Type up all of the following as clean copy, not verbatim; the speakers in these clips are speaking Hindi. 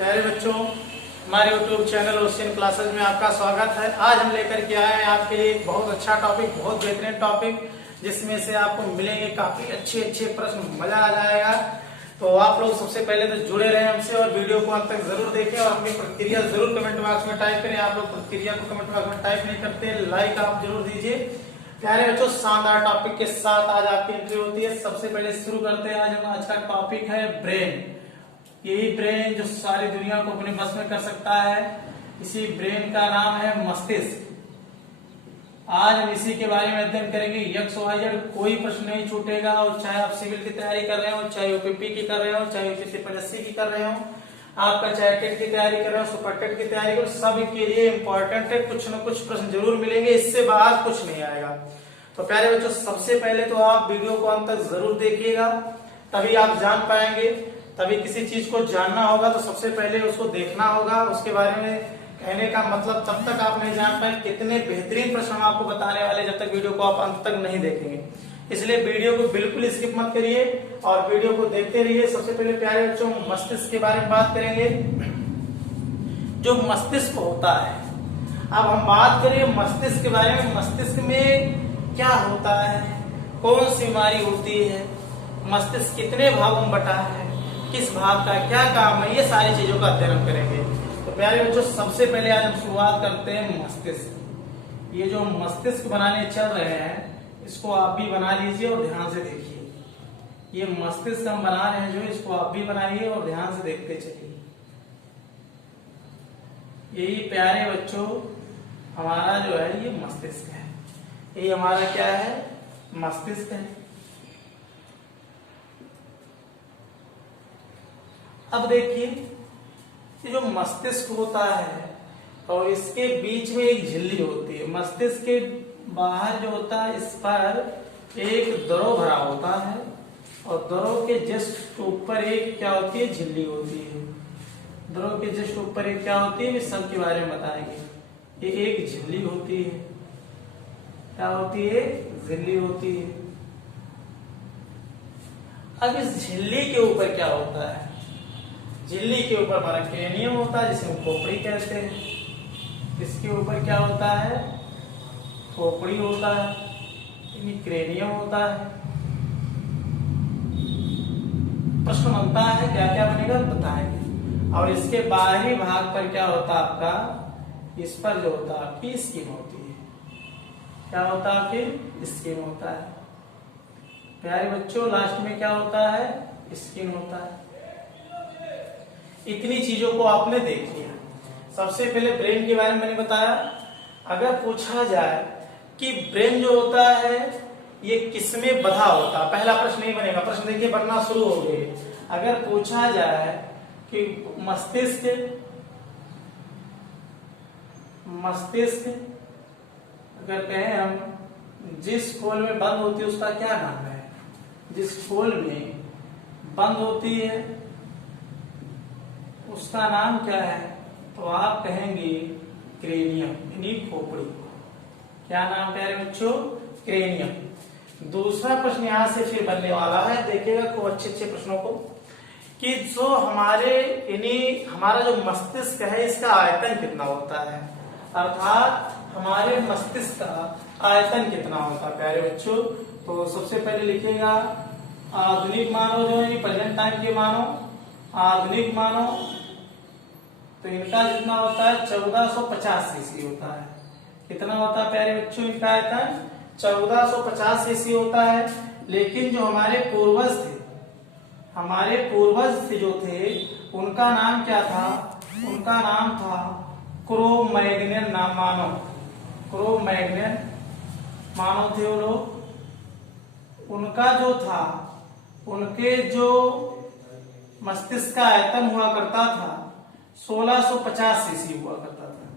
प्यारे बच्चों, हमारे YouTube चैनल ओशियन क्लासेस में आपका स्वागत है। आज हम लेकर के आए हैं आपके लिए एक बहुत अच्छा टॉपिक, बहुत बेहतरीन टॉपिक, जिसमें से आपको मिलेंगे काफी अच्छे अच्छे प्रश्न, मजा आ जाएगा। तो आप लोग सबसे पहले तो जुड़े रहें हमसे और वीडियो को अंत तक जरूर देखें और अपनी प्रतिक्रिया जरूर कमेंट बॉक्स में टाइप करें। आप लोग प्रतिक्रिया को कमेंट बॉक्स में टाइप नहीं करते, लाइक आप जरूर दीजिए। प्यारे बच्चों, शानदार टॉपिक के साथ आज आपकी एंट्री होती है। सबसे पहले शुरू करते हैं। आज का टॉपिक है ब्रेन। यही ब्रेन जो सारी दुनिया को अपने बस में कर सकता है, इसी ब्रेन का नाम है मस्तिष्क। आज हम इसी के बारे में अध्ययन करेंगे। XYZ कोई प्रश्न नहीं छूटेगा, और चाहे आप सिविल की तैयारी कर रहे हो, चाहे यूपीपी की कर रहे हो, चाहे यूपीपीएससी की कर रहे हो, आपका चाहे टेट की तैयारी कर रहे हो, सुपर टेट की तैयारी करो, सब के लिए इम्पोर्टेंट है। कुछ न कुछ प्रश्न जरूर मिलेंगे, इससे बाहर कुछ नहीं आएगा। तो प्यारे बच्चों, सबसे पहले तो आप वीडियो को अंत तक जरूर देखिएगा, तभी आप जान पाएंगे। तभी किसी चीज को जानना होगा तो सबसे पहले उसको देखना होगा। उसके बारे में कहने का मतलब तब तक आप नहीं जान पाए कितने बेहतरीन प्रश्न हम आपको बताने वाले, जब तक वीडियो को आप अंत तक नहीं देखेंगे। इसलिए वीडियो को बिल्कुल स्किप मत करिए और वीडियो को देखते रहिए। सबसे पहले प्यारे बच्चों, मस्तिष्क के बारे में बात करेंगे। जो मस्तिष्क होता है, अब हम बात करें मस्तिष्क के बारे में। मस्तिष्क में क्या होता है, कौन सी बीमारी होती है, मस्तिष्क कितने भागों में बटा है, किस भाग का क्या काम है, ये सारी चीजों का अध्ययन करेंगे। तो प्यारे बच्चों, सबसे पहले आज हम शुरुआत करते हैं मस्तिष्क। ये जो मस्तिष्क बनाने चल रहे हैं, इसको आप भी बना लीजिए और ध्यान से देखिए। ये मस्तिष्क हम बना रहे हैं, जो इसको आप भी बनाइए और ध्यान से देखते चलिए। यही प्यारे बच्चों हमारा जो है ये मस्तिष्क है। ये हमारा क्या है, मस्तिष्क है। अब देखिए, ये जो मस्तिष्क होता है और इसके बीच में एक झिल्ली होती है। मस्तिष्क के बाहर जो होता है, इस पर एक द्रव भरा होता है और द्रव के जस्ट ऊपर एक क्या होती है, झिल्ली होती है। द्रव के जस्ट ऊपर एक क्या होती है, इस सब के बारे में बताएंगे। ये एक झिल्ली होती है। क्या होती है, झिल्ली होती है। अब इस झिल्ली के ऊपर क्या होता है, झिल्ली के ऊपर हमारा क्रेनियम होता है, जिसे हम खोपड़ी कहते हैं। इसके ऊपर क्या होता है, खोपड़ी होता है, क्रेनियम होता है। प्रश्न बनता है क्या क्या बनेगा बताएंगे। और इसके बाहरी भाग पर क्या होता है आपका, इस पर जो होता है आपकी स्किन होती है। क्या होता है, आपकी स्किन होता है। प्यारे बच्चों, लास्ट में क्या होता है, स्किन होता है। इतनी चीजों को आपने देख लिया। सबसे पहले ब्रेन के बारे में मैंने बताया। अगर पूछा जाए कि ब्रेन जो होता है ये किसमें बधा होता है, पहला प्रश्न नहीं बनेगा। प्रश्न देखिए बनना शुरू हो गए। अगर पूछा जाए कि मस्तिष्क अगर कहें हम, जिस खोल में बंद होती है उसका क्या नाम है, जिस खोल में बंद होती है उसका नाम क्या है, तो आप कहेंगे क्रेनियम, यानी खोपड़ी। क्या नाम प्यारे बच्चों, क्रेनियम। दूसरा प्रश्न यहां से फिर बनने वाला है, देखिएगा खूब अच्छे अच्छे प्रश्नों को, कि जो हमारे यानी हमारा जो मस्तिष्क है, इसका आयतन कितना होता है, अर्थात हमारे मस्तिष्क का आयतन कितना होता है प्यारे बच्चों। तो सबसे पहले लिखिएगा आधुनिक मानव जो है, प्रेजेंट टाइम के मानव, आधुनिक मानव, तो इनका जितना होता है 1450 सीसी होता है। कितना होता है प्यारे बच्चों इनका आयतन, 1450 सीसी होता है। लेकिन जो हमारे पूर्वज थे जो थे, उनका नाम क्या था, उनका नाम था क्रो-मैग्नियन मानव। क्रो-मैग्नियन मानव थे वो लोग। उनका जो था, उनके जो मस्तिष्क का आयतन हुआ करता था 1650 सीसी हुआ करता था।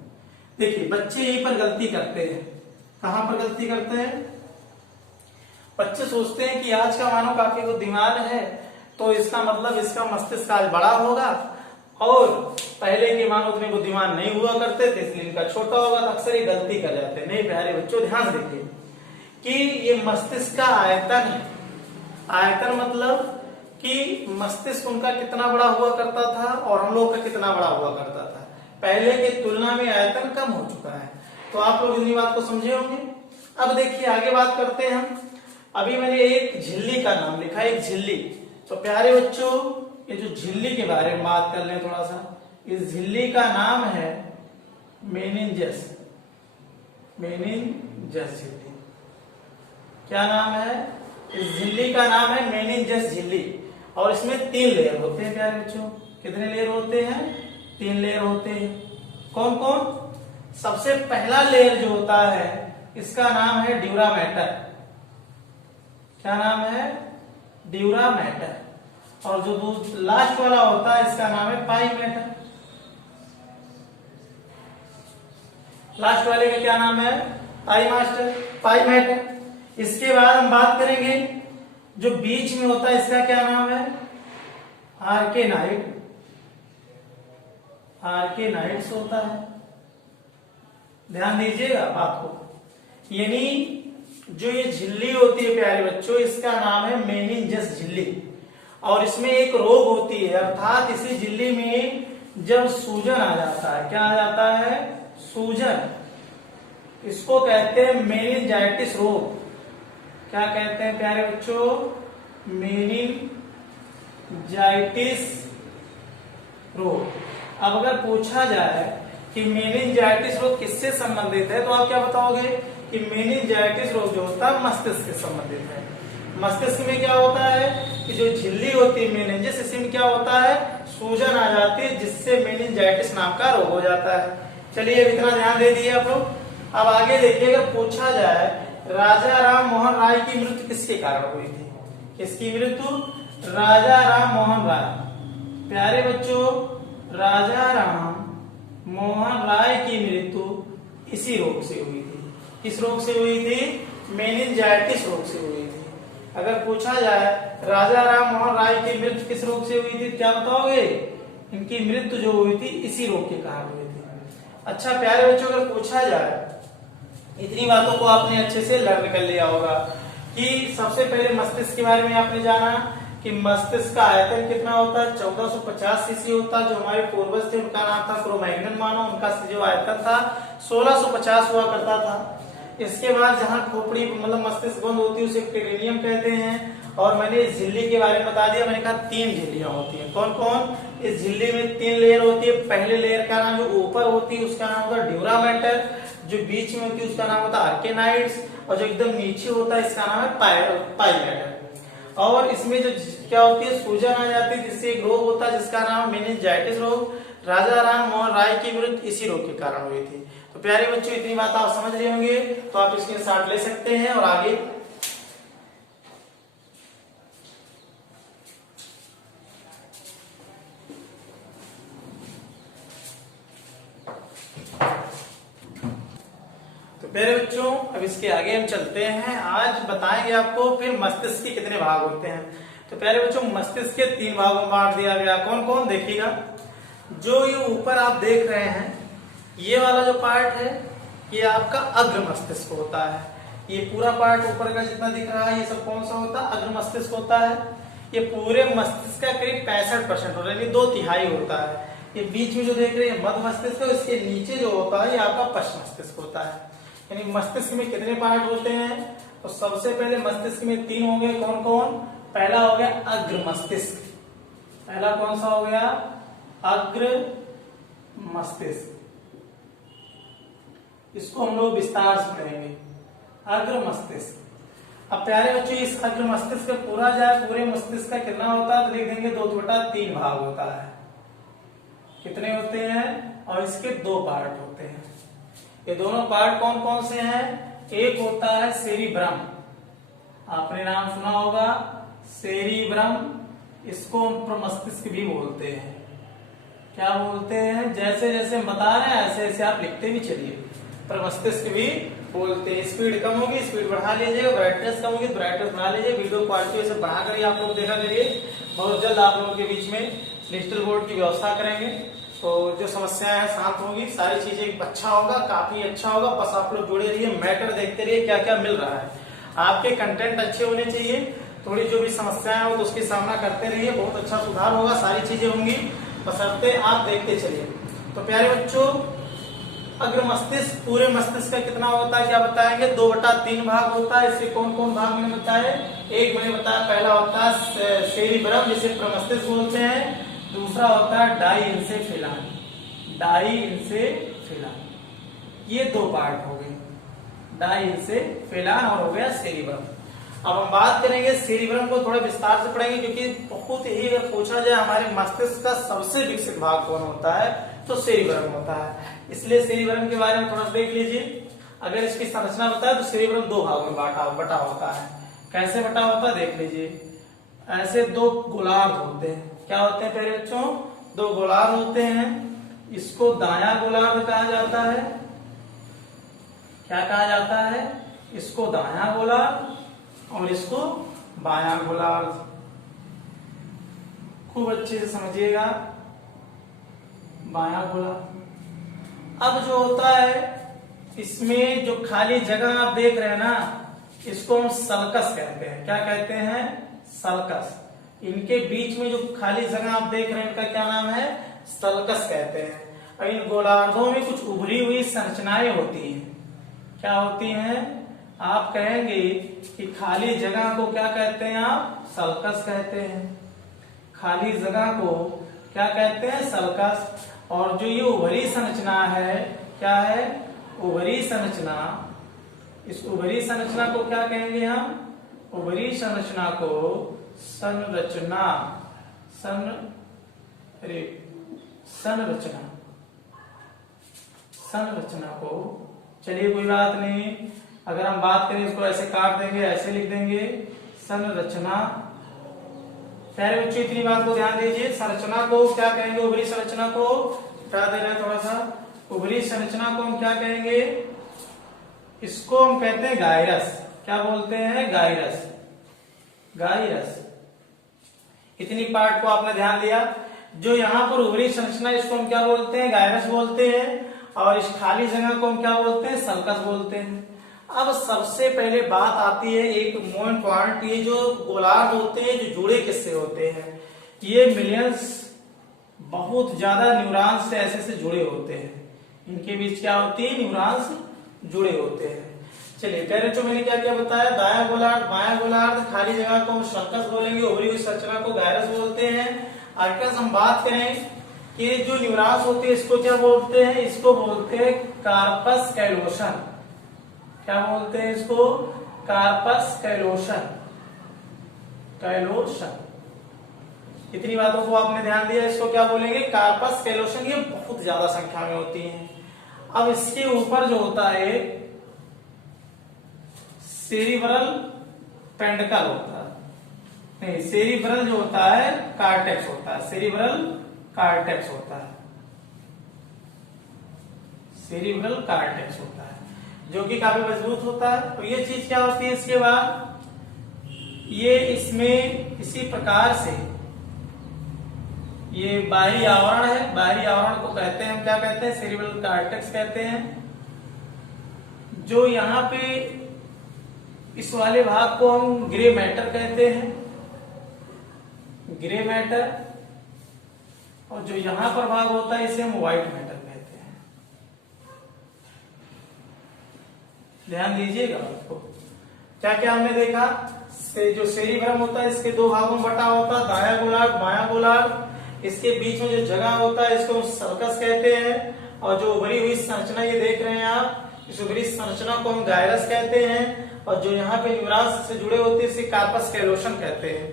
देखिए बच्चे यहीं पर गलती करते हैं। कहां पर गलती करते हैं, बच्चे सोचते हैं कि आज का मानव काफी बुद्धिमान है, तो इसका मतलब इसका मस्तिष्क आज बड़ा होगा, और पहले के मानव उतने बुद्धिमान नहीं हुआ करते थे इसलिए इनका छोटा होगा। तो अक्सर ये गलती कर जाते हैं। नहीं प्यारे बच्चों, ध्यान से देखिए कि ये मस्तिष्क का आयतन है। आयतन मतलब कि मस्तिष्क उनका कितना बड़ा हुआ करता था और हम लोग का कितना बड़ा हुआ करता था। पहले की तुलना में आयतन कम हो चुका है। तो आप लोग इतनी बात को समझे होंगे। अब देखिए आगे बात करते हैं हम। अभी मैंने एक झिल्ली का नाम लिखा, एक झिल्ली। तो प्यारे बच्चों, ये जो झिल्ली के बारे में बात कर लें थोड़ा सा। इस झिल्ली का नाम है मेनिंजस। मेनिंजस झिल्ली। क्या नाम है? इस झिल्ली का नाम है मेनिंजस झिल्ली। और इसमें 3 लेयर होते हैं प्यारे बच्चों। कितने लेयर होते हैं? 3 लेयर होते हैं। कौन कौन? सबसे पहला लेयर जो होता है इसका नाम है ड्यूरा मैटर। क्या नाम है? Dura mater. और जो लास्ट वाला होता है इसका नाम है पाई मैटर। लास्ट वाले का क्या नाम है? पाई मैटर। इसके बाद हम बात करेंगे जो बीच में होता है इसका क्या नाम है? आर्केनाइड। आर्केनाइड्स होता है। ध्यान दीजिएगा बात को। यानी जो ये झिल्ली होती है प्यारे बच्चों, इसका नाम है मेनिंजस झिल्ली। और इसमें एक रोग होती है, अर्थात इसी झिल्ली में जब सूजन आ जाता है, क्या आ जाता है? सूजन। इसको कहते हैं मेनिंजाइटिस रोग। क्या कहते हैं प्यारे बच्चों? मेनिंजाइटिस रोग। अब अगर पूछा जाए कि मेनिंजाइटिस रोग किससे संबंधित है, तो आप क्या बताओगे कि मेनिंजाइटिस रोग जो होता है मस्तिष्क से संबंधित है। मस्तिष्क में क्या होता है कि जो झिल्ली होती है मेनिंजस, इसी में क्या होता है? सूजन आ जाती है, जिससे मेनिंजाइटिस नाम का रोग हो जाता है। चलिए इतना ध्यान दे दिए आप लोग। अब आगे देखिएगा, पूछा जाए राजा राम मोहन राय की मृत्यु किसके कारण हुई थी? किसकी मृत्यु? राजा राम मोहन राय। प्यारे बच्चों, राजा राम मोहन राय की मृत्यु इसी रोग से हुई थी। किस रोग से हुई थी? मेनिंजाइटिस रोग से हुई थी। अगर पूछा जाए राजा राम मोहन राय की मृत्यु किस रोग से हुई थी, क्या बताओगे? इनकी मृत्यु जो हुई थी इसी रोग के कारण हुई थी। अच्छा प्यारे बच्चों, अगर पूछा जाए, इतनी बातों को आपने अच्छे से लर्न कर लिया होगा कि सबसे पहले मस्तिष्क के बारे में आपने जाना कि मस्तिष्क का आयतन कितना होता है? 1450 सीसी होता है। जो हमारे पूर्वज थे उनका नाम था क्रो-मैग्नन मानव। उनका जो आयतन था 1650 हुआ करता था। इसके बाद जहां खोपड़ी मतलब मस्तिष्क बंद होती है उसे टेरेनियम कहते हैं। और मैंने इस झिल्ली के बारे में बता दिया। मैंने कहा 3 झिल्लियां होती हैं। कौन कौन? इस झिल्ली में 3 लेयर होती है। पहले लेयर का नाम जो ऊपर होती है उसका नाम होता है ड्यूरा मैटर। जो बीच में होती है उसका नाम होता है आर्केनाइड्स। और जो एकदम नीचे होता है इसका नाम है पाई मैटर। और इसमें जो क्या होती है? सूजन आ जाती है, जिससे एक रोग होता है जिसका नाम मेनिंजाइटिस रोग। राजा राम मोहन राय की मृत्यु इसी रोग के कारण हुई थी। तो प्यारे बच्चों, इतनी बात आप समझ रहे होंगे, तो आप इसके साथ ले सकते हैं और आगे प्यारे बच्चों, अब इसके आगे हम चलते हैं। आज बताएंगे आपको फिर मस्तिष्क के कितने भाग होते हैं। तो प्यारे बच्चों, मस्तिष्क के 3 भागों में बांट दिया गया। कौन कौन? देखिएगा, जो ये ऊपर आप देख रहे हैं, ये वाला जो पार्ट है ये आपका अग्र मस्तिष्क होता है। ये पूरा पार्ट ऊपर का जितना दिख रहा है ये सब कौन सा होता है? अग्र मस्तिष्क होता है। ये पूरे मस्तिष्क का करीब 65% होता है, यानी 2/3 होता है। ये बीच में जो देख रहे हैं मध्य मस्तिष्क है, इसके नीचे जो होता है ये आपका पश्च मस्तिष्क होता है। यानी मस्तिष्क में कितने पार्ट होते हैं? तो सबसे पहले मस्तिष्क में 3 होंगे। कौन कौन? पहला हो गया अग्र मस्तिष्क। पहला कौन सा हो गया? अग्र मस्तिष्क। इसको हम लोग विस्तार से पढ़ेंगे, अग्र मस्तिष्क। अब प्यारे बच्चों, इस अग्र मस्तिष्क का पूरा जाए, पूरे मस्तिष्क का कितना होता है? तो लिख देंगे 2/3 भाग होता है। कितने होते हैं? और इसके 2 पार्ट होते हैं। ये दोनों पार्ट कौन कौन से हैं? एक होता है सेरिब्रम। आपने नाम सुना होगा सेरिब्रम। इसको हम मस्तिष्क भी बोलते हैं। क्या बोलते हैं? जैसे जैसे हम बता रहे हैं ऐसे ऐसे आप लिखते भी चलिए। पर मस्तिष्क भी बोलते हैं। स्पीड कम होगी, स्पीड बढ़ा लीजिएगा। ब्राइटनेस कम होगी, ब्राइटनेस बढ़ा लीजिए। वीडियो क्वालिटी से बढ़ा कर आप लोग देखा करिए। बहुत जल्द आप लोगों के बीच में डिजिटल बोर्ड की व्यवस्था करेंगे, तो जो समस्याएं हैं शांत होगी, सारी चीजें अच्छा होगा, काफी अच्छा होगा। बस आप लोग जुड़े रहिए, मैटर देखते रहिए क्या क्या मिल रहा है। आपके कंटेंट अच्छे होने चाहिए, थोड़ी जो भी समस्याएं हो तो उसकी सामना करते रहिए, बहुत अच्छा सुधार होगा, सारी चीजें होंगी, बशर्ते आप देखते चलिए। तो प्यारे बच्चों, अग्र मस्तिष्क पूरे मस्तिष्क का कितना होता है क्या बताएंगे? 2/3 भाग होता है। इसके कौन कौन भाग मैंने बताए? एक मैंने बताया, पहला होता है सेरिब्रम जिसे प्रमस्तिष्क बोलते हैं, दूसरा होता है डाइंसेफेलान। डाइंसेफेलान, ये 2 पार्ट हो गए, डाइंसेफेलान और हो गया सेरिब्रम। अब हम बात करेंगे सेरिब्रम को, थोड़ा विस्तार से पढ़ेंगे क्योंकि बहुत ही अगर पूछा जाए हमारे मस्तिष्क का सबसे विकसित भाग कौन होता है तो सेरिब्रम होता है। इसलिए सेरिब्रम के बारे में थोड़ा सा देख लीजिए। अगर इसकी संरचना बताए तो सेरिब्रम 2 भागों में बटा होता है। कैसे बटा होता है देख लीजिए। ऐसे 2 गोलार्ध होते हैं। क्या होते हैं प्यारे बच्चों? 2 गोलार्ध होते हैं। इसको दायां गोलार्ध कहा जाता है। क्या कहा जाता है? इसको दायां गोलार्ध और इसको बायां गोलार्ध। खूब अच्छे से समझिएगा, बायां गोलार्ध। अब जो होता है इसमें जो खाली जगह आप देख रहे हैं ना, इसको हम सल्कस कहते हैं। क्या कहते हैं? सल्कस। इनके बीच में जो खाली जगह आप देख रहे हैं इनका क्या नाम है? सल्कस कहते हैं। और इन गोलार्धों में कुछ उभरी हुई संरचनाएं होती हैं। क्या होती हैं? आप कहेंगे कि खाली जगह को क्या कहते हैं आप? सल्कस कहते हैं। खाली जगह को क्या कहते हैं? सल्कस। और जो ये उभरी संरचना है, क्या है? उभरी संरचना। इस उभरी संरचना को क्या कहेंगे हम? उभरी संरचना को संरचना संरचना को, चलिए कोई बात नहीं, अगर हम बात करें इसको ऐसे काट देंगे, ऐसे लिख देंगे संरचना। प्यारे बच्चों इतनी बात को ध्यान दीजिए, संरचना को क्या कहेंगे? उभरी संरचना को क्या दे रहे हैं थोड़ा सा, उभरी संरचना को हम क्या कहेंगे? इसको हम कहते हैं गायरस। क्या बोलते हैं? गायरस। गायरस। इतनी पार्ट को आपने ध्यान दिया। जो यहाँ पर उभरी संरचना, इसको हम क्या बोलते हैं? गायरस बोलते हैं। और इस खाली जगह को हम क्या बोलते हैं? सल्कस बोलते हैं। अब सबसे पहले बात आती है एक मोस्ट पॉइंट, ये जो गोलार्ध होते हैं जो जुड़े किससे होते हैं? ये मिलियंस, बहुत ज्यादा न्यूरॉन्स से ऐसे जुड़े होते हैं। इनके बीच क्या होती है? न्यूरॉन्स जुड़े होते हैं। चलिए पहले जो मैंने क्या क्या बताया, दायां गोलार्ध, बायां गोलार्ध, खाली जगह को हम सल्कस बोलेंगे, उभरी हुई संरचना को गायरस बोलते हैं। अगर हम बात करें कि जो न्यूरॉन्स होते हैं इसको क्या बोलते हैं? इसको बोलते हैं कार्पस कैलोसन। क्या बोलते हैं इसको? कार्पस कैलोसन। कैलोसन। इतनी बातों को आपने ध्यान दिया। इसको क्या बोलेंगे? कार्पस कैलोसन। ये बहुत ज्यादा संख्या में होती हैं। अब इसके ऊपर जो होता है सेरिब्रल पेंडकल होता है, नहीं, सेरिब्रल जो होता है कार्टेक्स होता है। सेरिब्रल कार्टेक्स होता है। सेरिब्रल कार्टेक्स होता है जो कि काफी मजबूत होता है। और ये चीज क्या होती है? इसके बाद ये इसमें इसी प्रकार से ये बाहरी आवरण है। बाहरी आवरण को कहते हैं हम क्या कहते हैं? सेरिब्रल कार्टेक्स कहते हैं। जो यहाँ पे इस वाले भाग को हम ग्रे मैटर कहते हैं, ग्रे मैटर। और जो यहां पर भाग होता है इसे हम व्हाइट मैटर कहते हैं। ध्यान दीजिएगा आपको। क्या क्या हमने देखा? जो सेरिब्रम होता है इसके 2 भागों में बटा होता है, दायां गोलार्ध, बायां गोलार्ध। इसके बीच में जो जगह होता है इसको हम सल्कस कहते हैं। और जो उभरी हुई संरचना ये देख रहे हैं आप, इस उभरी संरचना को हम गायरस कहते हैं। और जो यहाँ पे न्यूरॉन्स से जुड़े होते हैं इसे कार्पस कैलोसन कहते हैं।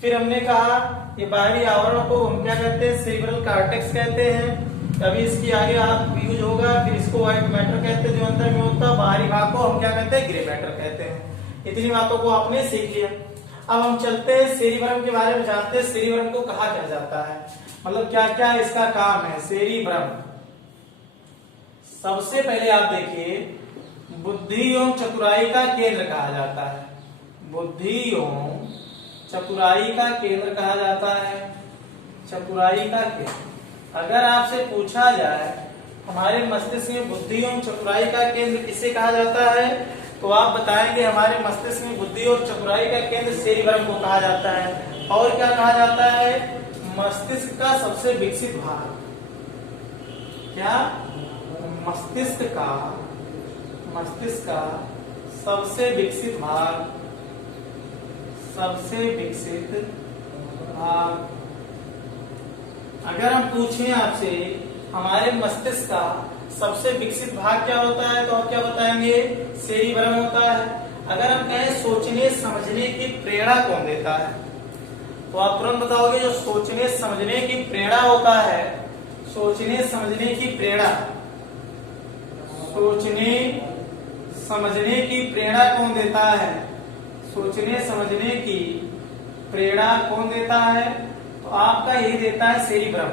फिर हमने कहा ये बाहरी आवरण को हम क्या कहते हैं? सेरिब्रल कार्टेक्स कहते हैं। अभी इसकी आगे आप यूज होगा। फिर इसको व्हाइट मैटर कहते हैं जो अंदर में होता है। बाहरी भाग को हम क्या कहते हैं? ग्रे मैटर कहते हैं। इतनी बातों को आपने सीख लिया। अब हम चलते हैं सेरिब्रम के बारे में जानते हैं। सेरिब्रम को कहा क्या जाता है, मतलब क्या क्या इसका काम है? सेरिब्रम सबसे पहले आप देखिए, बुद्धि एवं चतुराई का केंद्र कहा जाता है। बुद्धि एवं चतुराई का केंद्र कहा जाता है। चतुराई का केंद्र। अगर आपसे पूछा जाए हमारे मस्तिष्क में बुद्धि एवं चतुराई का केंद्र किसे कहा जाता है, तो आप बताएंगे हमारे मस्तिष्क में बुद्धि और चतुराई का केंद्र सेरिब्रम को कहा जाता है। और क्या कहा जाता है? मस्तिष्क का सबसे विकसित भाग। क्या? मस्तिष्क का सबसे विकसित भाग, अगर हम पूछें आपसे हमारे मस्तिष्क का सबसे विकसित भाग क्या होता है, तो आप क्या बताएंगे? सेरिब्रम होता है। अगर हम कहें सोचने समझने की प्रेरणा कौन देता है, तो आप तुरंत बताओगे जो सोचने समझने की प्रेरणा होता है, सोचने समझने की प्रेरणा कौन देता है? सोचने समझने की प्रेरणा कौन देता है? तो आपका यही देता है सेरिब्रम।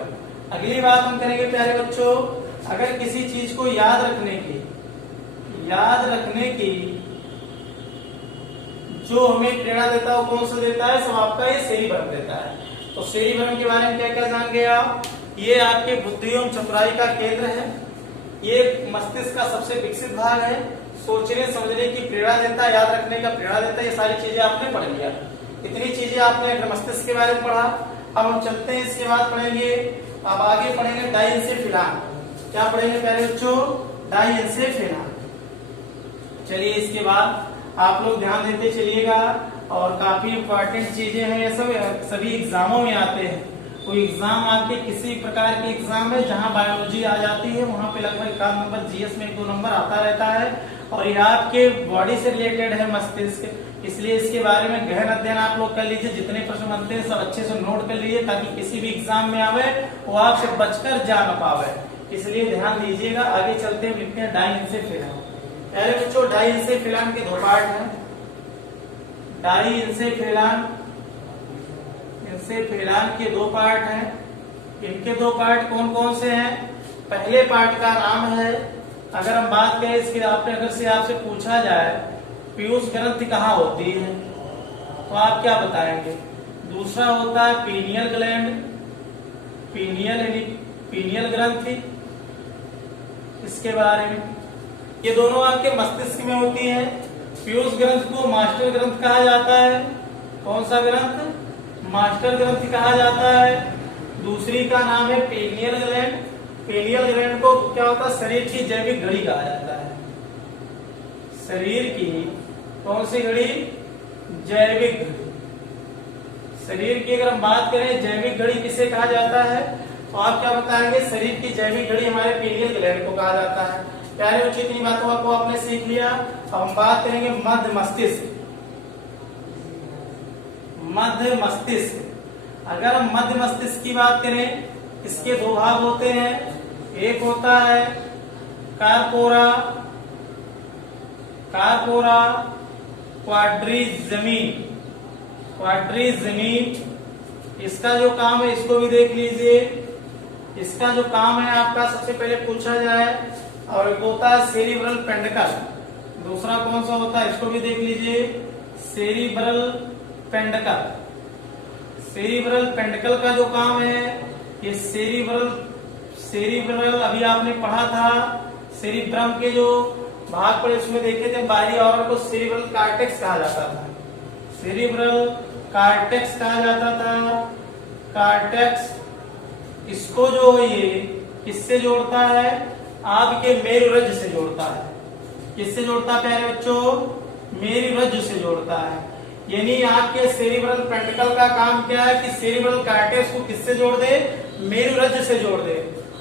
अगली बात हम करेंगे प्यारे बच्चों, अगर किसी चीज को याद रखने की जो हमें प्रेरणा देता है वो कौन सा देता है? सब आपका ये सेरिब्रम देता है। तो सेरिब्रम के बारे में क्या क्या जान गए आप? ये आपके बुद्धि एवं चतुराई का केंद्र है, ये मस्तिष्क का सबसे विकसित भाग है, सोचने समझने की प्रेरणा देता है, याद रखने का प्रेरणा देता है। ये सारी चीजें आपने पढ़ लिया, इतनी चीजें आपने मस्तिष्क के बारे में पढ़ा। अब हम चलते हैं, इसके बाद पढ़ेंगे, अब आगे पढ़ेंगे डाइंसेफेलान। क्या पढ़ेंगे प्यारे बच्चों? डाइंसेफेलान। चलिए इसके बाद आप लोग ध्यान देते चलिएगा, और काफी इंपॉर्टेंट चीजें हैं, ये सब सभी एग्जामों में आते हैं। कोई एग्जाम आपके किसी प्रकार के एग्जाम में जहां बायोलॉजी आ जाती है वहां पे लगभग 1 नंबर, जीएस में 2 नंबर आता रहता है, और ये आपके बॉडी से रिलेटेड है मस्तिष्क, इसलिए इसके बारे में गहन अध्ययन आप लोग कर लीजिए। जितने प्रश्न बनते हैं सब अच्छे से नोट कर लीजिए, ताकि किसी भी एग्जाम में आवे वो आपसे बचकर जा न पावे, इसलिए ध्यान दीजिएगा। आगे चलते हैं, लिखते हैं डाइंसेफेलान। पहले बच्चों डाइंसेफेलान के 2 पार्ट हैं। डाइंसेफेलान के 2 पार्ट हैं। इनके 2 पार्ट कौन कौन से हैं? पहले पार्ट का नाम है, अगर हम बात करें इसके, अगर से आपसे पूछा जाए पीयूष ग्रंथि कहाँ होती है, तो आप क्या बताएंगे? दूसरा होता है पीनियल ग्लैंड, पीनियल ग्रंथि। इसके बारे में, ये दोनों आपके मस्तिष्क में होती है। पीयूष ग्रंथ को मास्टर ग्रंथ कहा जाता है। कौन सा ग्रंथ? मास्टर ग्रंथि कहा जाता है। दूसरी का नाम है पेनियल ग्लैंड। पेनियल ग्लैंड को क्या होता है? शरीर की जैविक घड़ी कहा जाता है। शरीर की कौन सी घड़ी? जैविक घड़ी। शरीर की अगर हम बात करें जैविक घड़ी किसे कहा जाता है, तो आप क्या बताएंगे? शरीर की जैविक घड़ी हमारे पेनियल ग्लैंड को कहा जाता है। प्यारे बच्चों, इतनी बातों को आपने सीख लिया। अब हम बात करेंगे मध्य मस्तिष्क। मध्य मस्तिष्क, अगर हम मध्य मस्तिष्क की बात करें, इसके 2 भाग होते हैं। एक होता है कार्पोरा क्वाड्रिजमीन। इसका जो काम है इसको भी देख लीजिए। इसका जो काम है आपका सबसे पहले पूछा जाए, और एक होता है सेरिब्रल पेंडिकल। दूसरा कौन सा होता है इसको भी देख लीजिए, सेरिब्रल पेंडिकल। सेरिब्रल पेंडिकल का जो काम है, ये सेरिब्रल अभी आपने पढ़ा था, सेरिब्रम के जो भाग पड़े उसमें देखे थे बाहरी ऑर्गन को सेरिब्रल कार्टेक्स कहा जाता था। सेरिब्रल कार्टेक्स कहा जाता था। कार्टेक्स, इसको जो ये किससे जोड़ता है? आपके मेरुरज्जु से जोड़ता है। किससे जोड़ता है प्यारे बच्चों? मेरुरज्जु से जोड़ता है। यानी आपके सेरिब्रल पेंडिकल का काम क्या है कि सेरिब्रल कार्टेक्स को किससे जोड़ दे? मेरुरज्जु से जोड़ दे।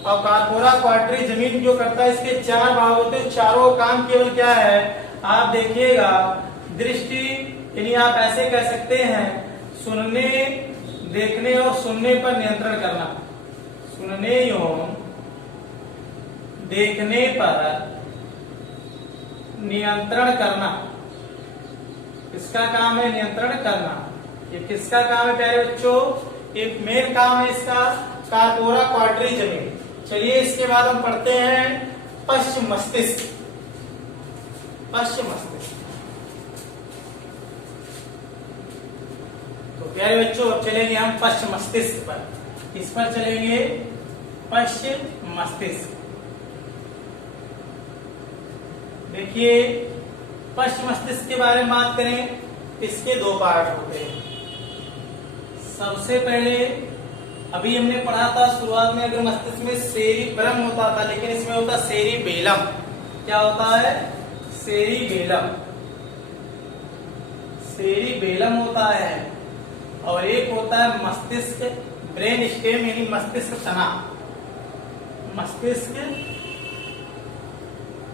और कार्पोरा क्वाड्रिजमीन जो करता है, इसके 4 भाग होते हैं। चारों काम केवल क्या है? आप देखिएगा, दृष्टि, यानी आप ऐसे कह सकते हैं सुनने, देखने और सुनने पर नियंत्रण करना। सुनने एवं देखने पर नियंत्रण करना, इसका काम है नियंत्रण करना। ये किसका काम है प्यारे बच्चों? एक मेन काम है इसका, कार्पोरा क्वाड्रिजमीन। चलिए इसके बाद हम पढ़ते हैं पश्च मस्तिष्क। पश्च मस्तिष्क, तो प्यारे बच्चों अब चलेंगे हम पश्च मस्तिष्क पर। इस पर चलेंगे पश्च मस्तिष्क। देखिए पश्च मस्तिष्क के बारे में बात करें, इसके दो पार्ट होते हैं। सबसे पहले अभी हमने पढ़ा था शुरुआत में, अगर मस्तिष्क में सेरिब्रम होता था, लेकिन इसमें होता सेरिबेलम। क्या होता है? सेरिबेलम। सेरिबेलम होता है। और एक होता है मस्तिष्क ब्रेन स्टेम, यानी मस्तिष्क तना। मस्तिष्क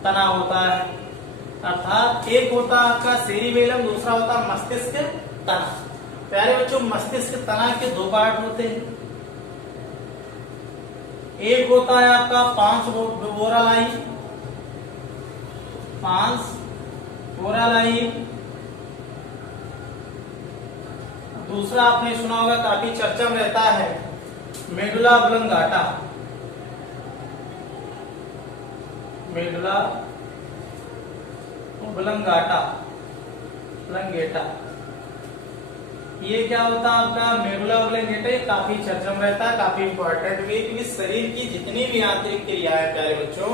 तना होता है, अर्थात एक होता है आपका सेरिबेलम, दूसरा होता है मस्तिष्क तना। प्यारे बच्चों, मस्तिष्क तना के दो पार्ट होते हैं। एक होता है आपका पांच बोरा लाइन, दूसरा आपने सुना होगा, काफी चर्चा में रहता है, मेडुला ऑब्लंगाटा। Medulla oblongata. ये क्या होता है आपका मेडुला ऑब्लंगेटा? काफी चर्चा में रहता है, काफी इंपॉर्टेंट भी, क्योंकि शरीर की जितनी भी आंतरिक क्रिया है प्यारे बच्चों,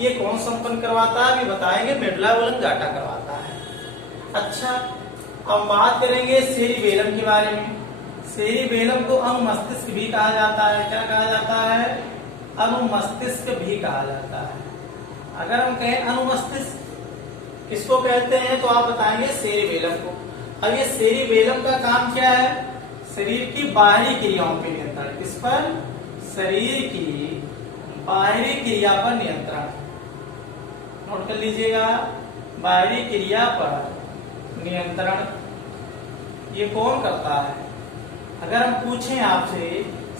ये कौन संपन्न करवाता है अभी बताएंगे, मेडुला ऑब्लंगाटा करवाता है। अच्छा, अब बात करेंगे सेरिबेलम के बारे में। सेरिबेलम को अनुमस्तिष्क भी कहा जाता है। क्या कहा जाता है? अनुमस्तिष्क भी कहा जाता है। अगर हम कहें अनुमस्तिष्क किसको कहते हैं, तो आप बताएंगे सेरिबेलम को। अब ये सेरिबेलम का काम क्या है? शरीर की बाहरी क्रियाओं पर नियंत्रण। किस पर? शरीर की बाहरी क्रिया पर नियंत्रण। नोट कर लीजिएगा, बाहरी क्रिया पर नियंत्रण ये कौन करता है? अगर हम पूछें आपसे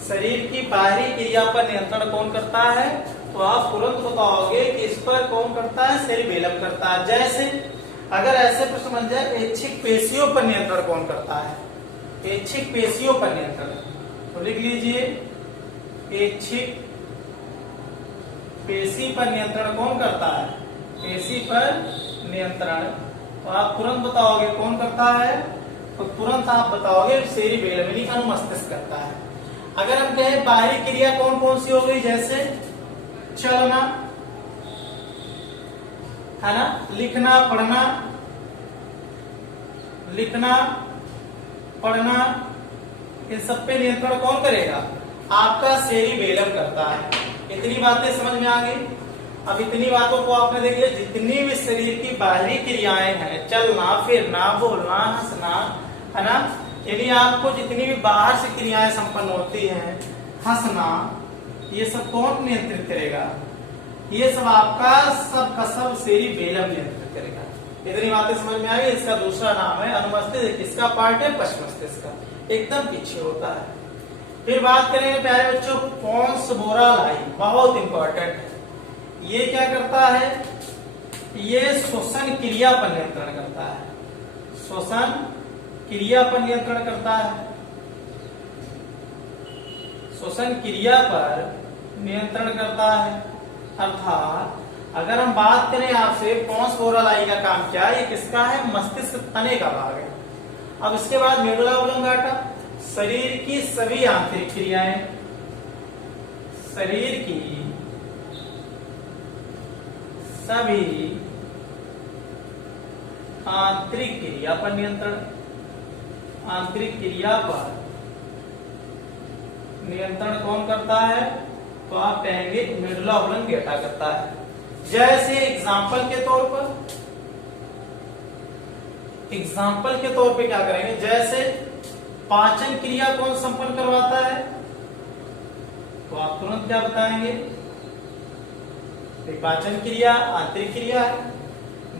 शरीर की बाहरी क्रिया पर नियंत्रण कौन करता है, तो आप तुरंत बताओगे कि इस पर कौन करता है? सेरिबेलम करता है। जैसे अगर ऐसे प्रश्न बन जाए, ऐच्छिक पेशियों पर नियंत्रण कौन करता है? ऐच्छिक पेशियों पर नियंत्रण, तो लिख लीजिए ऐच्छिक पेशी पर नियंत्रण कौन करता है? पेशी पर नियंत्रण। तो आप तुरंत बताओगे कौन करता है, तो तुरंत आप बताओगे सेरिबेलम यानी अनुमस्तिष्क करता है। अगर हम कहें बाहरी क्रिया कौन कौन सी हो गई, जैसे चलना है ना, लिखना पढ़ना, इन सब पे नियंत्रण कौन करेगा? आपका सेरिबेलम करता है। इतनी बातें समझ में आ गई। अब इतनी बातों को आपने देख लिया, जितनी भी शरीर की बाहरी क्रियाएं हैं, चलना, फिरना, बोलना, हंसना, है ना, यानी आपको जितनी भी बाहर से क्रियाएं संपन्न होती हैं, हंसना, ये सब कौन नियंत्रित करेगा? ये सब आपका सब सेरिबेलम नियंत्रित करेगा। इतनी बातें समझ में आ गई। इसका दूसरा नाम है अनुमस्तिष्क। किसका पार्ट है? पश्च मस्तिष्क का, एकदम पीछे होता है। फिर बात करेंगे प्यारे बच्चों पोन्स बोरालाई, बहुत इंपॉर्टेंट है। ये क्या करता है? ये श्वसन क्रिया पर नियंत्रण करता है। श्वसन क्रिया पर नियंत्रण करता है। श्वसन क्रिया पर नियंत्रण करता है। अर्थात अगर हम बात करें आपसे पोन्स बोरालाई का काम क्या है, ये किसका है? मस्तिष्क तने का भाग है। अब इसके बाद मेडुला ऑब्लंगाटा, शरीर की सभी आंतरिक क्रियाएं, शरीर की सभी आंतरिक क्रिया पर नियंत्रण, आंतरिक क्रिया पर नियंत्रण कौन करता है? तो आप कहेंगे मेडुला ऑब्लंगेटा करता है। जैसे एग्जाम्पल के तौर पे क्या करेंगे, जैसे पाचन क्रिया कौन संपन्न करवाता है, तो आप तुरंत क्या बताएंगे? पाचन क्रिया आंतरिक क्रिया है।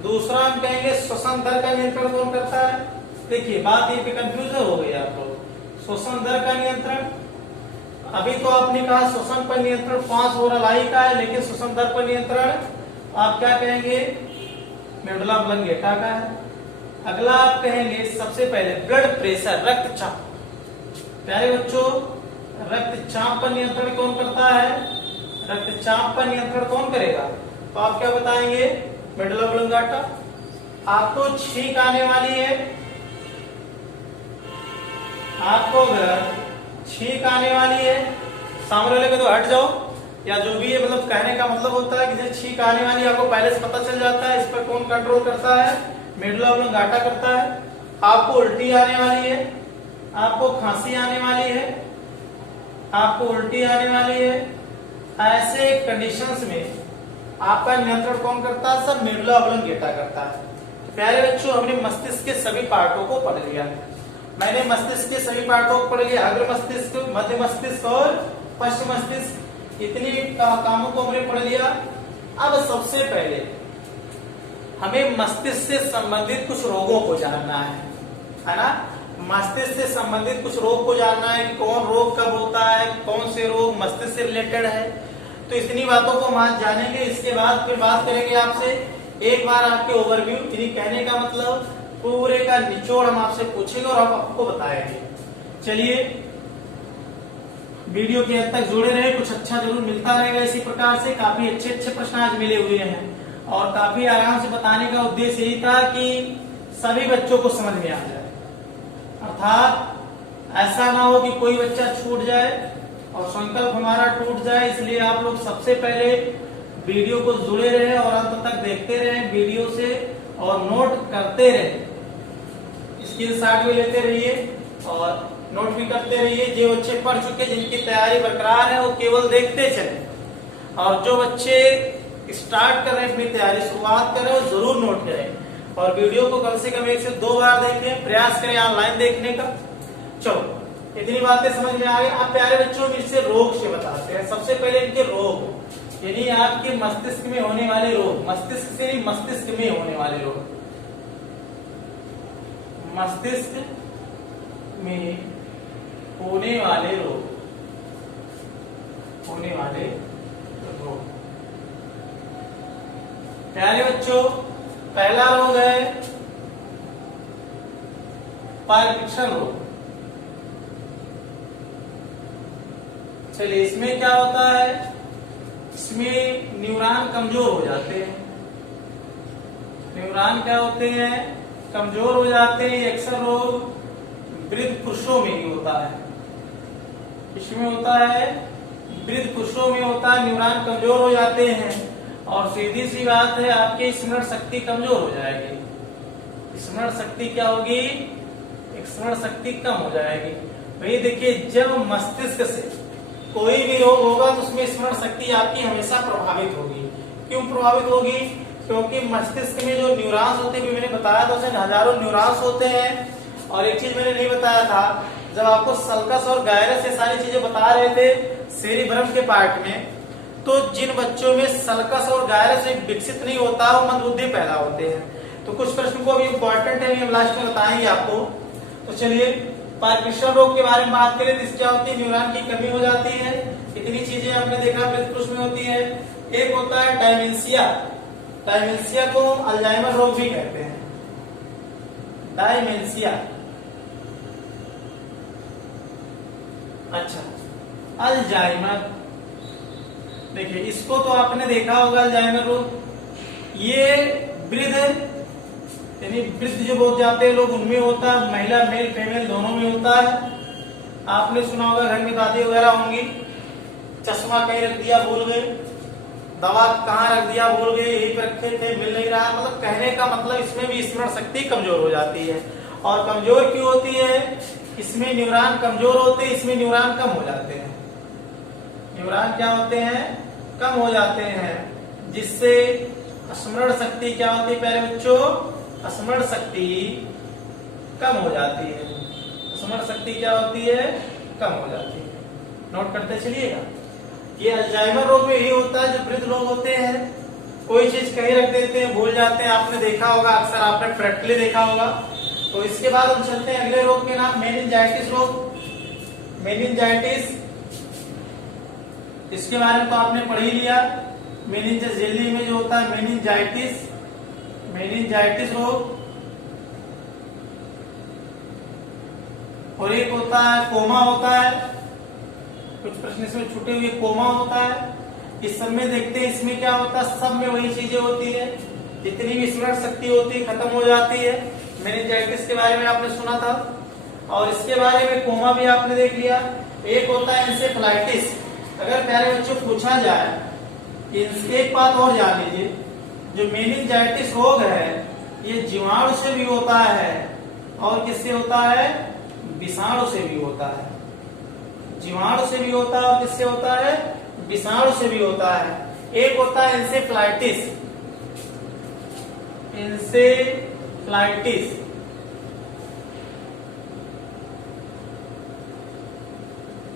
दूसरा हम कहेंगे श्वसन दर का नियंत्रण कौन करता है। देखिए बात ये पे कंफ्यूज हो गई आप लोग। श्वसन दर का नियंत्रण, अभी तो आपने कहा श्वसन पर नियंत्रण पोन्स बोरालाई का है, लेकिन श्वसन दर पर नियंत्रण आप क्या कहेंगे? मेडुला ऑब्लंगेटा का है। अगला आप कहेंगे सबसे पहले ब्लड प्रेशर, रक्तचाप। प्यारे बच्चों रक्तचाप पर नियंत्रण कौन करता है? रक्तचाप पर नियंत्रण कौन करेगा? तो आप क्या बताएंगे? Medulla oblongata. आपको छींक आने वाली है, आपको अगर छींक आने वाली है, सामने वाले को तो हट जाओ, या जो भी है, मतलब कहने का मतलब होता है कि छींक आने वाली आपको पहले से पता चल जाता है, इस पर कौन कंट्रोल करता है? मेडुला ऑब्लोंगाटा करता है। आपको उल्टी आने वाली है, आपको खांसी आने वाली है, आपको उल्टी आने वाली है। ऐसे कंडीशंस में आपका नियंत्रण कौन करता है? सब मेडुला ऑब्लोंगेटा करता है। तो प्यारे बच्चों, हमने मस्तिष्क के सभी पार्टों को पढ़ लिया। मैंने मस्तिष्क के सभी पार्टों को पढ़ लिया, अग्र मस्तिष्क, मध्य मस्तिष्क और पश्चिम मस्तिष्क, इतनी कामों को हमने पढ़ लिया। अब सबसे पहले हमें मस्तिष्क से संबंधित कुछ रोगों को जानना है ना। मस्तिष्क से संबंधित कुछ रोग को जानना है कि कौन रोग कब होता है, कौन से रोग मस्तिष्क से रिलेटेड है। तो इतनी बातों को हम आज जानेंगे। इसके बाद फिर बात करेंगे आपसे, एक बार आपके ओवरव्यू, यानी कहने का मतलब पूरे का निचोड़ हम आपसे पूछेंगे और हम आपको बताएंगे। चलिए वीडियो के अंत तक जुड़े रहे, कुछ अच्छा जरूर मिलता रहेगा इसी प्रकार से। काफी अच्छे अच्छे प्रश्न आज मिले हुए हैं और काफी आराम से बताने का उद्देश्य यही था कि सभी बच्चों को समझ में आ जाए, अर्थात ऐसा ना हो कि कोई बच्चा छूट जाए और संकल्प हमारा टूट जाए। इसलिए आप लोग सबसे पहले वीडियो को जुड़े रहे और अंत तक देखते रहे वीडियो से और नोट करते रहे, स्क्रीनशॉट भी लेते रहिए और नोट भी करते रहिए। जो बच्चे पढ़ चुके, जिनकी तैयारी बरकरार है, वो केवल देखते चले, और जो बच्चे स्टार्ट कर रहे हैं अपनी तैयारी, शुरुआत कर रहे हैं, वो जरूर नोट करें और वीडियो को कम से कम 1 से 2 बार देखें, प्रयास करें ऑनलाइन देखने का। चलो इतनी बातें समझ में आ गई। अब प्यारे बच्चों, इनसे रोग से बताते हैं। सबसे पहले इनके रोग, यानी आपके मस्तिष्क में होने वाले रोग, मस्तिष्क से नहीं, मस्तिष्क में होने वाले रोग, मस्तिष्क में होने वाले रोग, होने वाले रोग। प्यारे बच्चों, पहला रोग है पार्किंसन रोग। चलिए, इसमें क्या होता है? इसमें न्यूरॉन कमजोर हो जाते हैं। न्यूरॉन क्या होते हैं? कमजोर हो जाते हैं। अक्सर रोग वृद्ध पुरुषों में ही होता है। इसमें होता है वृद्ध पुरुषों में होता है, न्यूरॉन कमजोर हो जाते हैं और सीधी सी बात है, आपकी स्मरण शक्ति कमजोर हो जाएगी। स्मरण शक्ति क्या होगी? स्मरण शक्ति कम हो जाएगी। भाई देखिए, जब मस्तिष्क से कोई भी रोग होगा तो उसमें स्मरण शक्ति आपकी हमेशा प्रभावित होगी। क्यों प्रभावित होगी? क्योंकि मस्तिष्क में जो न्यूरॉन्स होते हैं, मैंने बताया था, उसमें हजारों न्यूरॉन्स होते हैं। और एक चीज मैंने नहीं बताया था, जब आपको सल्कस और गायरस ये सारी चीजें बता रहे थे सेरिब्रम के पार्ट में, तो जिन बच्चों में सल्कस और गायरस विकसित नहीं होता, वो मंदबुद्धि पैदा होते हैं। तो कुछ प्रश्न को भी इम्पोर्टेंट है, हम लास्ट में बताएंगे आपको। तो चलिए, पार्किंसन रोग के बारे में बात करें तो क्या होती है? न्यूरॉन की कमी हो जाती है। इतनी चीजें आपने देखा वृद्ध पुरुष में होती है। एक होता है डायमेंशिया, डायमेंशिया को अल्जाइमर रोग भी कहते हैं। डायमेंशिया, अच्छा, अल्जाइमर, देखिए इसको तो आपने देखा होगा, अल्जाइमर रोग। ये वृद्ध, यानी वृद्ध जो बहुत जाते हैं लोग, उनमें होता है। महिला, मेल फीमेल दोनों में होता है। आपने सुना होगा, घर में दादी वगैरह होंगी, चश्मा कहीं रख दिया भूल गए, दवा कहाँ रख दिया भूल गए, यहीं पर रखे थे, मिल नहीं रहा। मतलब कहने का मतलब इसमें भी स्मरण शक्ति कमजोर हो जाती है। और कमजोर क्यों होती है? इसमें न्यूरॉन कमजोर होते हैं, इसमें न्यूरॉन कम हो जाते हैं। न्यूरॉन क्या होते हैं? कम हो जाते हैं, जिससे स्मरण शक्ति क्या होती है प्यारे बच्चों? स्मरण शक्ति कम हो जाती है। स्मरण शक्ति क्या होती है? कम हो जाती है। नोट करते चलिएगा। ये अल्जाइमर रोग में यही होता है, जो वृद्ध लोग होते हैं, कोई चीज कहीं रख देते हैं, भूल जाते हैं। आपने देखा होगा, अक्सर आपने प्रैक्टिकली देखा होगा। तो इसके बाद हम चलते हैं अगले रोग के नाम, मेनिंजाइटिस रोग। मेनिंजाइटिस, इसके बारे में तो आपने पढ़ ही लिया। मेनिंजस जेली में जो होता है मेनिंजाइटिस, मेनिंजाइटिस रोग। और एक होता है कोमा होता है, कुछ प्रश्न इसमें छूटे हुए, कोमा होता है। इस सब में देखते हैं इसमें क्या होता है, सब में वही चीजें होती है, जितनी भी स्मरण शक्ति होती है खत्म हो जाती है। मेनिंजाइटिस के बारे में आपने सुना था और इसके बारे में कोमा भी आपने देख लिया। एक होता है एंसेफेलाइटिस। अगर प्यारे बच्चों पूछा जाए, एक बात और जान लीजिए, जो मेनिंजाइटिस रोग है ये जीवाणु से भी होता है और किससे होता है, विषाणु से भी होता है। जीवाणु से भी होता है और किससे होता है, विषाणु से भी होता है। एक होता है इंसेफ्लाइटिस, इंसेफ्लाइटिस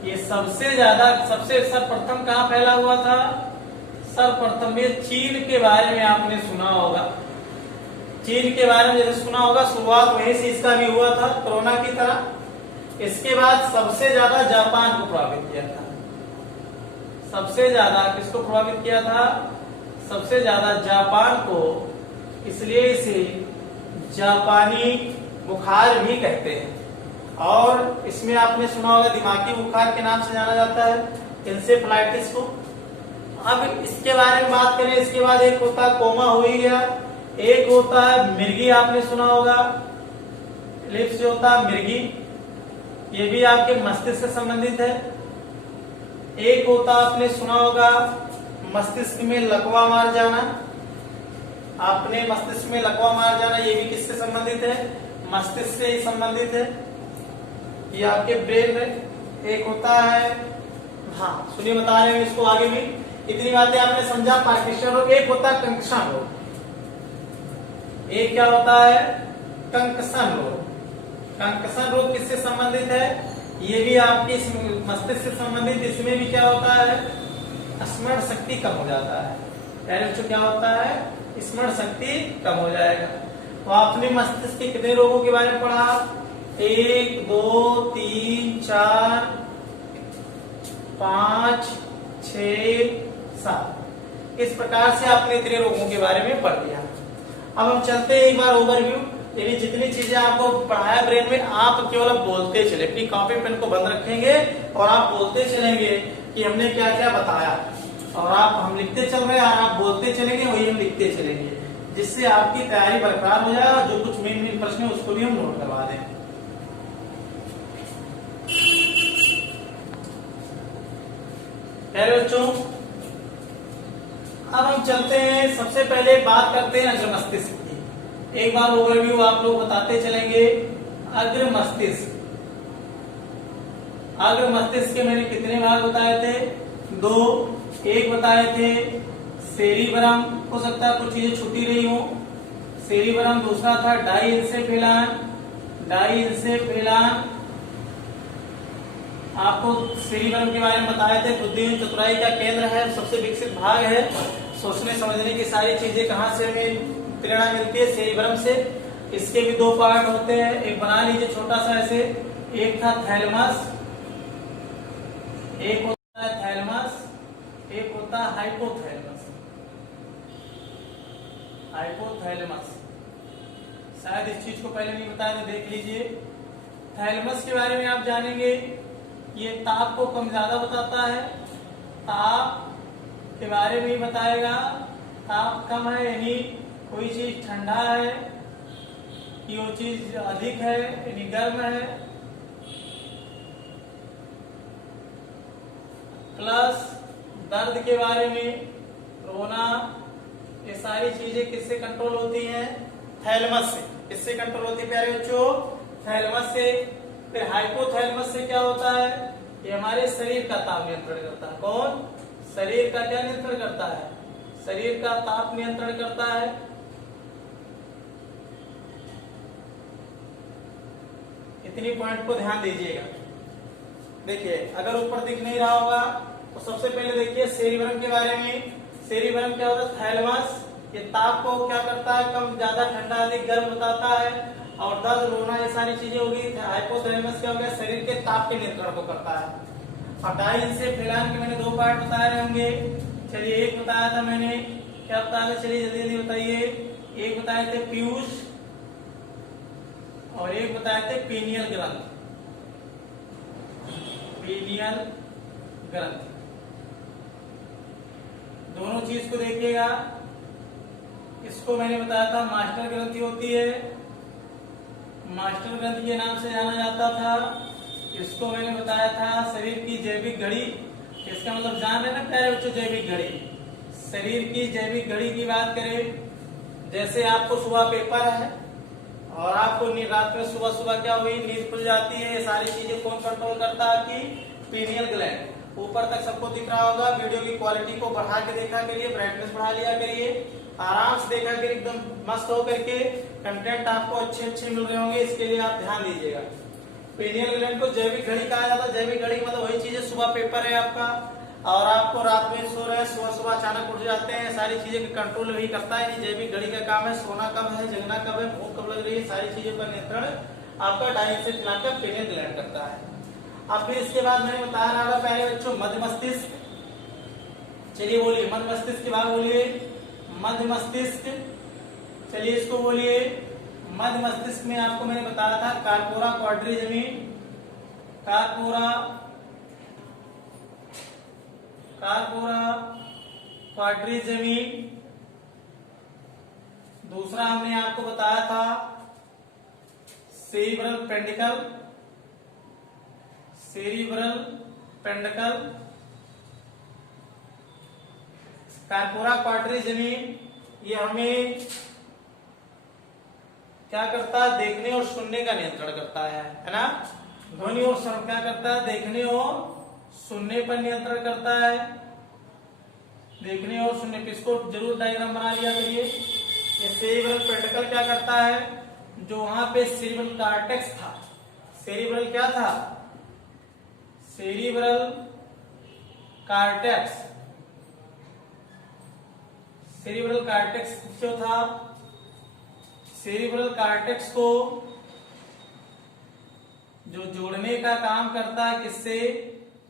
ये सबसे सर्वप्रथम कहाँ फैला हुआ था, सर्वप्रथम ये चीन के बारे में आपने सुना होगा। चीन के बारे में जैसे सुना होगा, शुरुआत वहीं से इसका भी हुआ था कोरोना की तरह। इसके बाद सबसे ज्यादा जापान को प्रभावित किया था। सबसे ज्यादा किसको प्रभावित किया था, सबसे ज्यादा जापान को, इसलिए इसे जापानी बुखार भी कहते हैं। और इसमें आपने सुना होगा दिमागी बुखार के नाम से जाना जाता है इंसेफ्लाइटिस को। अब इसके बारे में बात करें, इसके बाद एक होता है कोमा हो ही गया, एक होता है मिर्गी, आपने सुना होगा, लिप्स जो होता है मिर्गी, ये भी आपके मस्तिष्क से संबंधित है। एक होता आपने सुना होगा मस्तिष्क में लकवा मार जाना, आपने मस्तिष्क में लकवा मार जाना, ये भी किससे संबंधित है, मस्तिष्क से ही संबंधित है, ये आपके ब्रेन में। एक होता है, हाँ सुनिए बता रहे हैं इसको आगे भी, इतनी बातें आपने समझा। पार्किंसन रोग, एक होता है कंकशन रोग, एक क्या होता है, कंकशन रोग। कंकशन रोग किससे संबंधित है, ये भी आपकी मस्तिष्क से संबंधित। इसमें भी क्या होता है, स्मरण शक्ति कम हो जाता है। पहले क्या होता है, स्मरण शक्ति कम हो जाएगा। तो आपने मस्तिष्क के कितने रोगों के बारे में पढ़ा, 1 2 3 4 5 6 7, इस प्रकार से आपने इतने रोगों के बारे में पढ़ लिया। अब हम चलते हैं एक बार ओवरव्यू, यानी जितनी चीजें आपको पढ़ाया ब्रेन में, आप केवल बोलते चले, अपनी कॉपी पेन को बंद रखेंगे और आप बोलते चलेंगे कि हमने क्या क्या बताया, और हम लिखते चल रहे हैं और आप बोलते चलेंगे, वही हम लिखते चलेंगे, जिससे आपकी तैयारी बरकरार हो जाए। जो कुछ मेन प्रश्न है उसको भी हम नोट करवा दें। बच्चों अब हम चलते हैं, सबसे पहले बात करते हैं अग्र मस्तिष्क की। एक बार ओवरव्यू आप लोग बताते चलेंगे। अग्र मस्तिष्क, अग्र मस्तिष्क के मैंने कितने भाग बताए थे, 2। एक बताए थे सेरिबरम, हो सकता है कुछ चीजें छूटी रही हो, सेरिबरम। दूसरा था डाइंसेफेलान, डाइंसेफेलान आपको सेरिबरम के बारे में बताए थे, बुद्धि चतुराई का केंद्र है, सबसे विकसित भाग है, सोचने समझने की सारी चीजें कहाँ से हमें प्रेरणा मिलती है, सेरिबरम से। इसके भी 2 पार्ट होते हैं, एक बना लीजिए छोटा सा ऐसे, एक था थैलेमस, एक होता है थैलेमस, एक होता है हाइपोथैलेमस। हाइपोथैलेमस शायद इस चीज को पहले नहीं बताया तो देख लीजिए। थैलेमस के बारे में आप जानेंगे, ये ताप को कम ज्यादा बताता है, ताप के बारे में ही बताएगा। ताप कम है यानी कोई चीज ठंडा है कि वो चीज अधिक है यानी गर्म है। प्लस दर्द के बारे में, रोना, ये सारी चीजें किससे कंट्रोल होती हैं, थैलेमस से। किससे कंट्रोल होती है प्यारे बच्चों, थैलेमस से। फिर हाइपोथैलेमस से क्या होता है, ये हमारे शरीर का ताप नियंत्रण करता है। कौन, शरीर का क्या नियंत्रण करता है, शरीर का ताप नियंत्रण करता है। इतनी पॉइंट को ध्यान दीजिएगा। देखिए अगर ऊपर दिख नहीं रहा होगा तो सबसे पहले देखिए सेरिबरम के बारे में। सेरिबरम क्या होता है, थैलेमस, ये ताप को क्या करता है, कम ज्यादा ठंडा अधिक गर्म बताता है। और दर्द रोना ये सारी चीजें होगी। हाइपोथैलेमस क्या हो गया, शरीर के ताप के नियंत्रण को करता है। और डाइंसेफेलान के मैंने 2 पार्ट बताए होंगे। चलिए एक बताया था मैंने, क्या बताया था, चलिए जल्दी जल्दी बताइए। एक बताए थे पीयूष और एक बताए थे पीनियल ग्रंथ। पीनियल ग्रंथ, दोनों चीज को देखिएगा। इसको मैंने बताया था मास्टर ग्रंथि होती है, मास्टर ग्रंथि के नाम से जाना जाता था। इसको मैंने बताया था शरीर की जैविक घड़ी। इसका मतलब जान रहे ना प्यारे बच्चों, जैविक घड़ी। शरीर की जैविक घड़ी की बात करें, जैसे आपको सुबह पेपर है और आपको रात में सुबह सुबह क्या हुई, नींद खुल जाती है, ये सारी चीजें कौन कंट्रोल करता है कि पीनियल ग्लैंड। ऊपर तक सबको दिख रहा होगा। वीडियो की क्वालिटी को बढ़ा के देखा करिए, ब्राइटनेस बढ़ा लिया करिए, आराम से देखा करिए, एकदम मस्त होकर के कंटेंट आपको अच्छे अच्छे मिल रहे होंगे, इसके लिए आप ध्यान दीजिएगा। पीनियल ग्लैंड को जैविक घड़ी कहा जाता है। जैविक घड़ी मतलब वही चीज है, सुबह पेपर है आपका और आपको रात में सो रहे हैं, सुबह सुबह अचानक उठ जाते हैं, सारी चीजें कंट्रोल वही करता है। जैविक घड़ी का काम है सोना कब है, जगना कब है, भूख कब लग रही है, सारी चीजों पर नियंत्रण आपका डाइजेस्टिव ग्लैंड का पीनियल ग्लैंड करता है। अब फिर इसके बाद मैंने बताया रहा पहले बच्चों मध्य मस्तिष्क। चलिए बोलिए मध्य मस्तिष्क के बाद बोलिए मध्य मस्तिष्क। चलिए इसको बोलिए मध्य मस्तिष्क में आपको मैंने बताया था कार्पोरा क्वाड्रिजेमिन, कार्पोरा क्वाड्रिजेमिन। दूसरा हमने आपको बताया था सेरिब्रल पेंडिकल, सेरिब्रल पेंडिकल। कार्पोरा क्वाड्रिजेमिन ये हमें क्या करता है, देखने और सुनने का नियंत्रण करता है ना। ध्वनि और श्रवण क्या करता है, देखने और सुनने पर नियंत्रण करता है। देखने और सुनने पे इसको जरूर डायग्राम बना लिया करिए। ये सेरिब्रल पेंडिकल क्या करता है, जो वहां पे सेरिब्रल कॉर्टेक्स था, सेरिब्रल क्या था, सेरिब्रल कॉर्टेक्स, सेरिब्रल कॉर्टेक्स जो था, सेरिब्रल कॉर्टेक्स को जो जोड़ने का काम करता है किससे,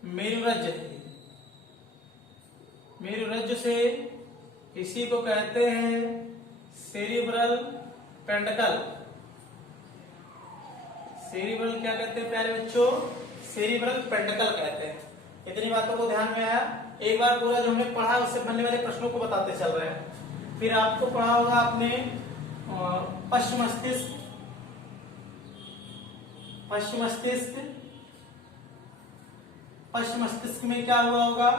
मेरुरज्जु, मेरुरज्जु से, इसी को कहते हैं सेरिब्रल पेंडिकल। सेरिब्रल क्या कहते हैं प्यारे बच्चों, सेरिब्रल पेंडिकल कहते हैं। इतनी बातों को ध्यान में आया। एक बार पूरा जो हमने पढ़ा उससे बनने वाले प्रश्नों को बताते चल रहे हैं। फिर आपको पढ़ा होगा आपने पश्चिम मस्तिष्क, पश्चिम मस्तिष्क, पश्चिम मस्तिष्क में क्या हुआ होगा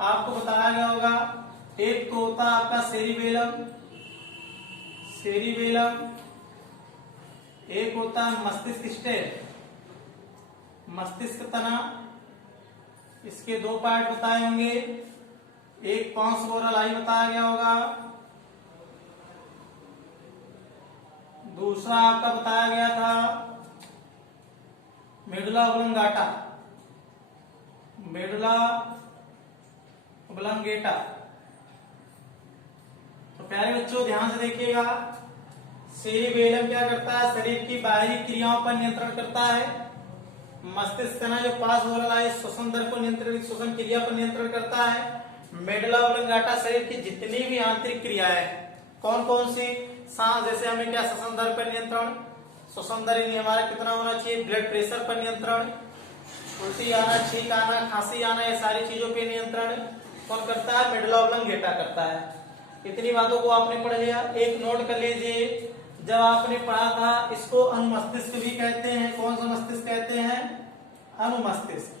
आपको बताया गया होगा। एक तो होता है आपका सेरिबेलम, सेरिबेलम, एक होता है मस्तिष्क स्टेम, मस्तिष्क तना। इसके दो पार्ट बताए होंगे, एक पॉन्स ओरल आई बताया गया होगा, दूसरा आपका बताया गया था मेडुला ओब्लंगाटा, मेडुला ओब्लंगेटा। तो प्यारे बच्चों ध्यान से देखिएगा, सेरिबेलम क्या करता है, शरीर की बाहरी क्रियाओं पर नियंत्रण करता है। मस्तिष्क तना जो पास ओरल आई श्वसन दर को नियंत्रित, श्वसन क्रिया पर नियंत्रण करता है। मेडुला ओब्लंगाटा शरीर की जितनी भी आंतरिक क्रियाएं, कौन कौन सी, सांस जैसे हमें क्या, श्वसन दर पर नियंत्रण, श्वसन दर हमारा कितना होना चाहिए, ब्लड प्रेशर पर नियंत्रण, उल्टी आना, छींक आना, खांसी आना, ये सारी चीजों पे नियंत्रण कौन करता है, मेडुला ओब्लंगेटा करता है। इतनी बातों को आपने पढ़ लिया। एक नोट कर लीजिए, जब आपने पढ़ा था इसको अनुमस्तिष्क भी कहते हैं। कौन सा मस्तिष्क कहते हैं, अनुमस्तिष्क।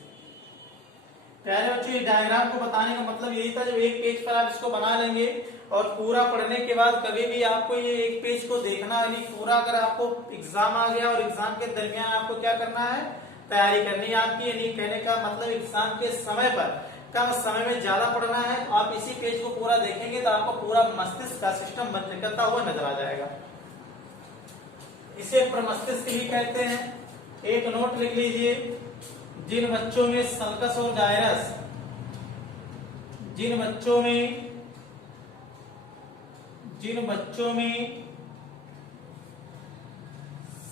प्यारे बच्चों ये डायग्राम को बताने का मतलब यही था, जब एक पेज पर आप इसको बना लेंगे और पूरा पढ़ने के बाद कभी भी आपको ये एक पेज को देखना है, पूरा अगर आपको एग्जाम आ गया और एग्जाम के दरमियान आपको क्या करना है, तैयारी करनी है आपकी। यानी कहने का मतलब एग्जाम के समय पर कम समय में ज्यादा पढ़ना है, तो आप इसी पेज को पूरा देखेंगे तो आपको पूरा मस्तिष्क का सिस्टम बंद निकलता हुआ नजर आ जाएगा। इसे प्रमस्तिष्क भी कहते हैं। एक नोट लिख लीजिए, जिन बच्चों में सल्कस और गायरस, जिन बच्चों में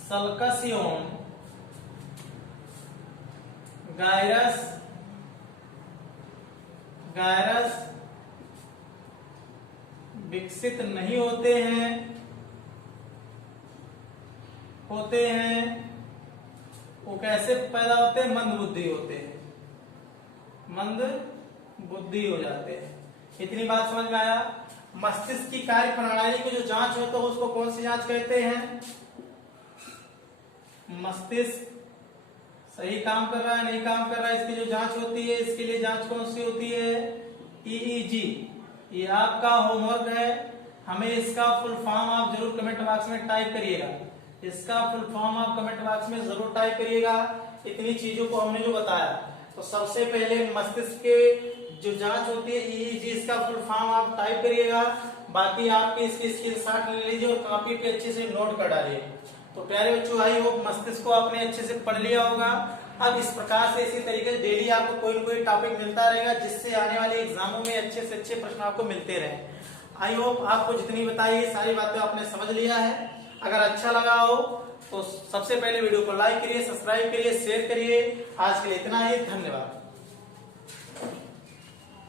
सल्कस एवं गायरस विकसित नहीं होते हैं, वो कैसे पैदा होते हैं, मंद बुद्धि होते हैं, मंद बुद्धि हो जाते हैं। इतनी बात समझ में आया। मस्तिष्क की कार्य प्रणाली की जो जांच होता है उसको कौन सी जांच कहते हैं, मस्तिष्क सही काम कर रहा है नहीं काम कर रहा है, इसकी जो जांच होती है, इसके लिए जांच कौन सी होती है, ईईजी। ये आपका होमवर्क है, हमें इसका फुल फॉर्म आप जरूर कमेंट बॉक्स में टाइप करिएगा। इसका फुल फॉर्म आप कमेंट बॉक्स में जरूर टाइप करिएगा। इतनी चीजों को हमने जो बताया, तो सबसे पहले मस्तिष्क के जो जांच होती है ईईजी, इसका फुल फॉर्म आप टाइप करिएगा। बाकी आपके इसकी स्क्रीनशॉट ले लीजिए और कॉपी पे अच्छे से नोट कर डालिए। तो प्यारे बच्चों, आई होप मस्तिष्क को आपने अच्छे से पढ़ लिया होगा। अब इस प्रकार से इसी तरीके से डेली आपको कोई न कोई टॉपिक मिलता रहेगा, जिससे आने वाले एग्जामों में अच्छे से अच्छे प्रश्न आपको मिलते रहे। आई होप आपको जितनी बताई है सारी बातें आपने समझ लिया है। अगर अच्छा लगा हो तो सबसे पहले वीडियो को लाइक करिए, सब्सक्राइब करिए, शेयर करिए। आज के लिए इतना ही, धन्यवाद।